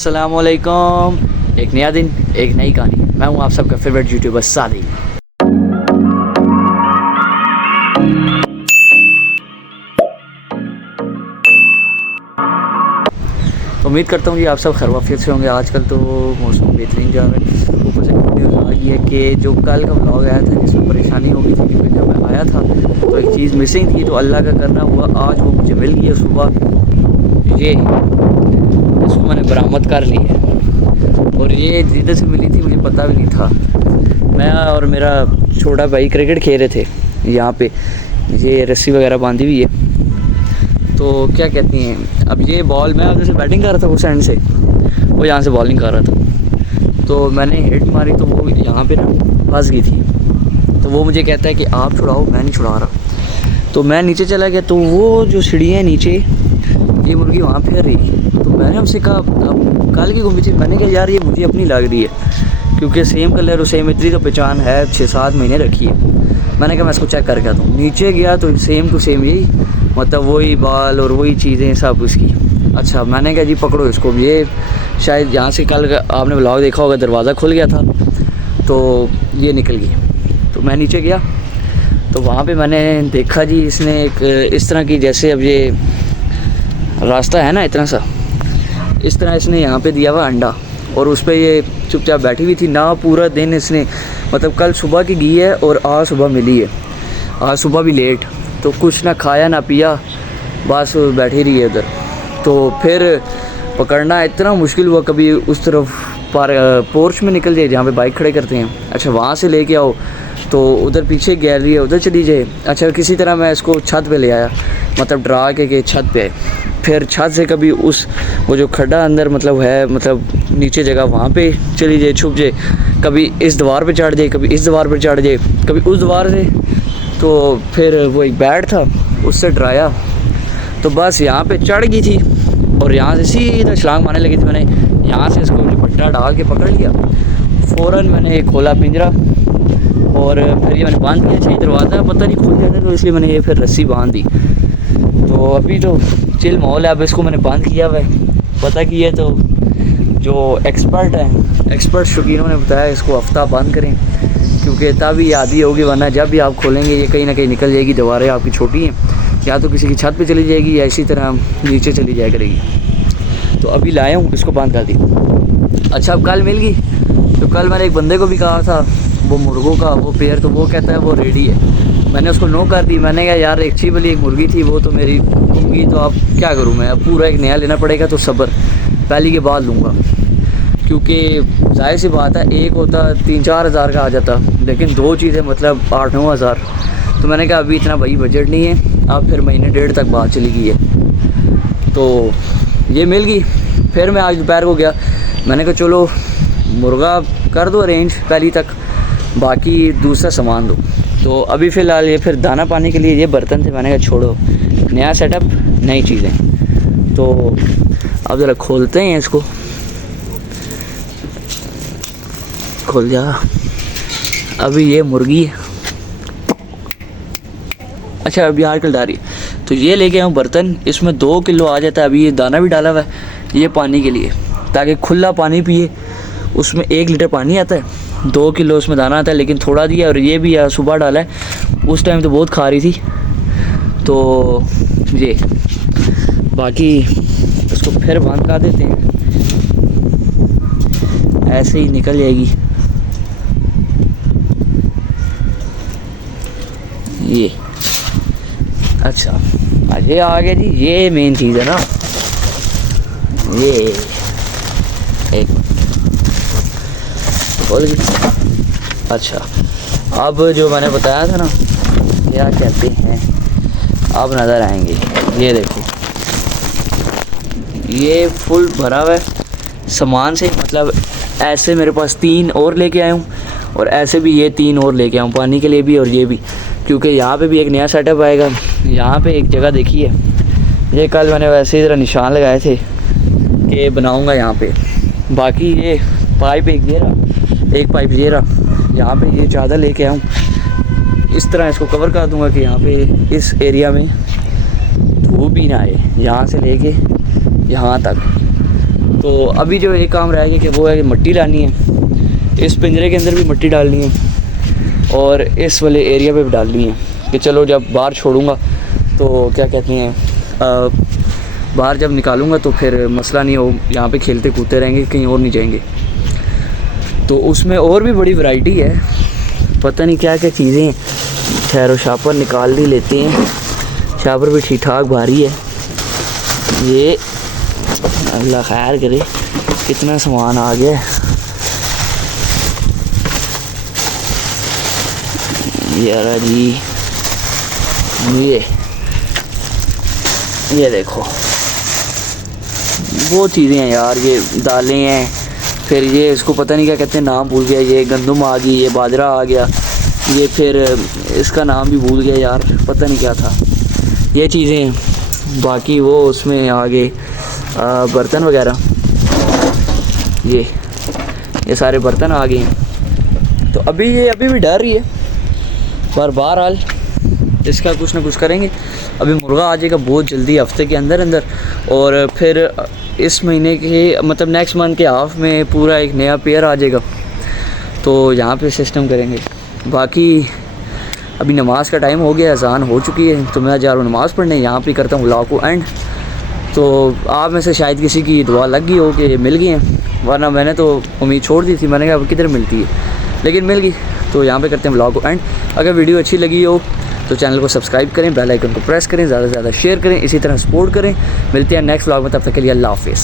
अस्सलामुअलैकुम। एक नया दिन, एक नई कहानी। मैं हूँ आप सबका फेवरेट यूट्यूबर सादी। तो उम्मीद करता हूँ कि आप सब खैरियत से होंगे। आजकल तो मौसम बेहतरीन जा रहा है। ऊपर से न्यूज़ आ रही है कि जो कल का व्लॉग आया था जिसमें परेशानी हो गई थी, क्योंकि जब मैं आया था तो एक चीज़ मिसिंग थी, तो अल्लाह का करना हुआ आज वो मुझे मिल गई सुबह। ये इसको मैंने बरामद कर ली है और ये जिधर से मिली थी मुझे पता भी नहीं था। मैं और मेरा छोटा भाई क्रिकेट खेल रहे थे यहाँ पे। ये रस्सी वगैरह बांधी हुई है, तो क्या कहती हैं, अब ये बॉल मैं उधर से बैटिंग कर रहा था उस एंड से, वो यहाँ से बॉलिंग कर रहा था, तो मैंने हिट मारी तो वो यहाँ पे ना फंस गई थी। तो वो मुझे कहता है कि आप छुड़ाओ, मैं नहीं छुड़ा रहा। तो मैं नीचे चला गया, तो वो जो सीढ़ी है नीचे, ये मुर्गी वहाँ फिर रही। तो मैंने उससे कहा, अब कल की घूमी थी, मैंने कहा यार ये मुझे अपनी लग रही है, क्योंकि सेम कलर और सेम इतनी तो पहचान है, 6-7 महीने रखी है। मैंने कहा मैं इसको चेक करके आता हूँ। नीचे गया तो सेम टू सेम यही, मतलब वही बाल और वही चीज़ें सब उसकी। अच्छा, मैंने कहा जी पकड़ो इसको। ये शायद यहाँ से कल आपने व्लॉग देखा होगा, दरवाज़ा खुल गया था तो ये निकल गई। तो मैं नीचे गया तो वहाँ पे मैंने देखा जी, इसने एक इस तरह की, जैसे अब ये रास्ता है ना इतना सा, इस तरह इसने यहाँ पे दिया हुआ अंडा, और उस पर ये चुपचाप बैठी हुई थी ना। पूरा दिन इसने, मतलब कल सुबह की गई है और आज सुबह मिली है। आज सुबह भी लेट, तो कुछ ना खाया ना पिया, बस बैठी रही है उधर। तो फिर पकड़ना इतना मुश्किल हुआ। कभी उस तरफ पोर्च में निकल जाए जहाँ पे बाइक खड़े करते हैं, अच्छा वहाँ से लेके आओ, तो उधर पीछे गैलरी है उधर चली जाए। अच्छा किसी तरह मैं इसको छत पे ले आया, मतलब डरा के छत पे आए। फिर छत से कभी उस वो जो खड्डा अंदर मतलब है, मतलब नीचे जगह, वहाँ पे चली जाए, छुप जाए। कभी इस दीवार पे चढ़ जाए, कभी इस दीवार पे चढ़ जाए, कभी उस दीवार से। तो फिर वो एक बैट था उससे डराया, तो बस यहाँ पे चढ़ गई थी और यहाँ से सीधा छलांग मारने लगी थी। मैंने यहाँ से इसको दुपट्टा डाल के पकड़ लिया, फ़ौरन मैंने खोला पिंजरा और फिर ये मैंने बांध दिया। चाहिए दरवाज़ा पता नहीं खुल जाता, तो इसलिए मैंने ये फिर रस्सी बांध दी। तो अभी तो चिल माहौल है। अब इसको मैंने बंद किया हुआ है। पता कि ये तो जो एक्सपर्ट शौकीनों ने बताया इसको हफ्ता बंद करें, क्योंकि तभी आदि होगी, वरना जब भी आप खोलेंगे ये कहीं ना कहीं निकल जाएगी। दीवारें आपकी छोटी हैं, या तो किसी की छत पे चली जाएगी या इसी तरह नीचे चली जाया करेगी। तो अभी लाया हूँ, इसको बंद कर दी। अच्छा, अब कल मिल गई, तो कल मैंने एक बंदे को भी कहा था वो मुर्गों का वो पेयर, तो वो कहता है वो रेडी है। मैंने उसको नो कर दी। मैंने कहा यार एक अच्छी वाली एक मुर्गी थी, वो तो मेरी होगी, तो अब क्या करूँ मैं, अब पूरा एक नया लेना पड़ेगा। तो सब्र, पहली के बाद लूँगा, क्योंकि जाहिर सी बात है एक होता 3-4 हज़ार का आ जाता, लेकिन दो चीज़ें मतलब 8-9 हज़ार। तो मैंने कहा अभी इतना भाई बजट नहीं है। अब फिर महीने डेढ़ तक बात चली गई है, तो ये मिल गई। फिर मैं आज दोपहर को गया, मैंने कहा चलो मुर्गा कर दो अरेंज पहली तक, बाकी दूसरा सामान दो। तो अभी फ़िलहाल ये फिर दाना पानी के लिए ये बर्तन थे। मैंने कहा छोड़ो, नया सेटअप, नई चीज़ें। तो अब ज़रा खोलते हैं इसको। खोल जा। अभी ये मुर्गी है, अच्छा अभी आजकल डाली। तो ये लेके आऊँ बर्तन, इसमें 2 किलो आ जाता है। अभी ये दाना भी डाला हुआ है ये पानी के लिए, ताकि खुला पानी पिए। उसमें 1 लीटर पानी आता है, 2 किलो उसमें दाना आता है, लेकिन थोड़ा दिया। और ये भी सुबह डाला है, उस टाइम तो बहुत खा रही थी। तो ये बाकी इसको फिर बंद कर देते हैं, ऐसे ही निकल जाएगी ये। अच्छा ये आ गया जी, ये मेन चीज़ है ना, ये एक बोल गई। अच्छा, अब जो मैंने बताया था ना, क्या कहते हैं, अब नज़र आएंगे। ये देखो, ये फुल भरा हुआ है सामान से, मतलब ऐसे मेरे पास 3 और लेके आया हूँ, और ऐसे भी ये 3 और लेके आऊँ, पानी के लिए भी और ये भी, क्योंकि यहाँ पे भी एक नया सेटअप आएगा। यहाँ पे एक जगह देखी है, ये कल मैंने वैसे ही ज़रा निशान लगाए थे कि बनाऊँगा यहाँ पे। बाकी ये पाइप एक पाइप ये रहा, यहाँ पे ये चादर लेके आऊँ, इस तरह इसको कवर कर दूँगा कि यहाँ पे इस एरिया में धूप भी ना आए, यहाँ से लेके यहाँ तक। तो अभी जो एक काम रह गया कि वो है कि मिट्टी लानी है, इस पिंजरे के अंदर भी मिट्टी डालनी है और इस वाले एरिया पे भी डालनी है कि चलो जब बाहर छोड़ूंगा तो क्या कहते हैं बाहर जब निकालूंगा तो फिर मसला नहीं हो, यहाँ पे खेलते कूदते रहेंगे, कहीं और नहीं जाएंगे। तो उसमें और भी बड़ी वैरायटी है, पता नहीं क्या क्या चीज़ें हैं। खैर शापर निकाल ही लेते हैं, शापर भी ठीक ठाक भारी है। ये अल्लाह खैर करे, कितना सामान आ गया है। यार जी ये देखो वो चीज़ें हैं यार, ये दालें हैं, फिर ये इसको पता नहीं क्या कहते हैं, नाम भूल गया। ये गंदम आ गई, ये बाजरा आ गया, ये फिर इसका नाम भी भूल गया यार, पता नहीं क्या था। ये चीज़ें हैं, बाकी वो उसमें आगे बर्तन वगैरह, ये सारे बर्तन आ गए हैं। तो अभी भी डर रही है, पर बहरहाल इसका कुछ ना कुछ करेंगे। अभी मुर्गा आ जाएगा बहुत जल्दी, हफ्ते के अंदर, और फिर इस महीने के मतलब नेक्स्ट मंथ के हाफ में पूरा एक नया पेयर आ जाएगा, तो यहाँ पे सिस्टम करेंगे। बाकी अभी नमाज़ का टाइम हो गया, अज़ान हो चुकी है, तो मैं जा रहा हूँ नमाज़ पढ़ने। यहाँ पे करता हूँ व्लॉग को एंड। तो आप में से शायद किसी की दुआ लग गई हो कि मिल गई हैं, वरना मैंने तो उम्मीद छोड़ दी थी, मैंने कहा अब किधर मिलती है, लेकिन मिल गई। तो यहाँ पे करते हैं व्लॉग को एंड। अगर वीडियो अच्छी लगी हो तो चैनल को सब्सक्राइब करें, बेल आइकन को प्रेस करें, ज़्यादा से ज़्यादा शेयर करें, इसी तरह सपोर्ट करें। मिलते हैं नेक्स्ट व्लॉग में, तब तक के लिए अल्लाह हाफ़िज़।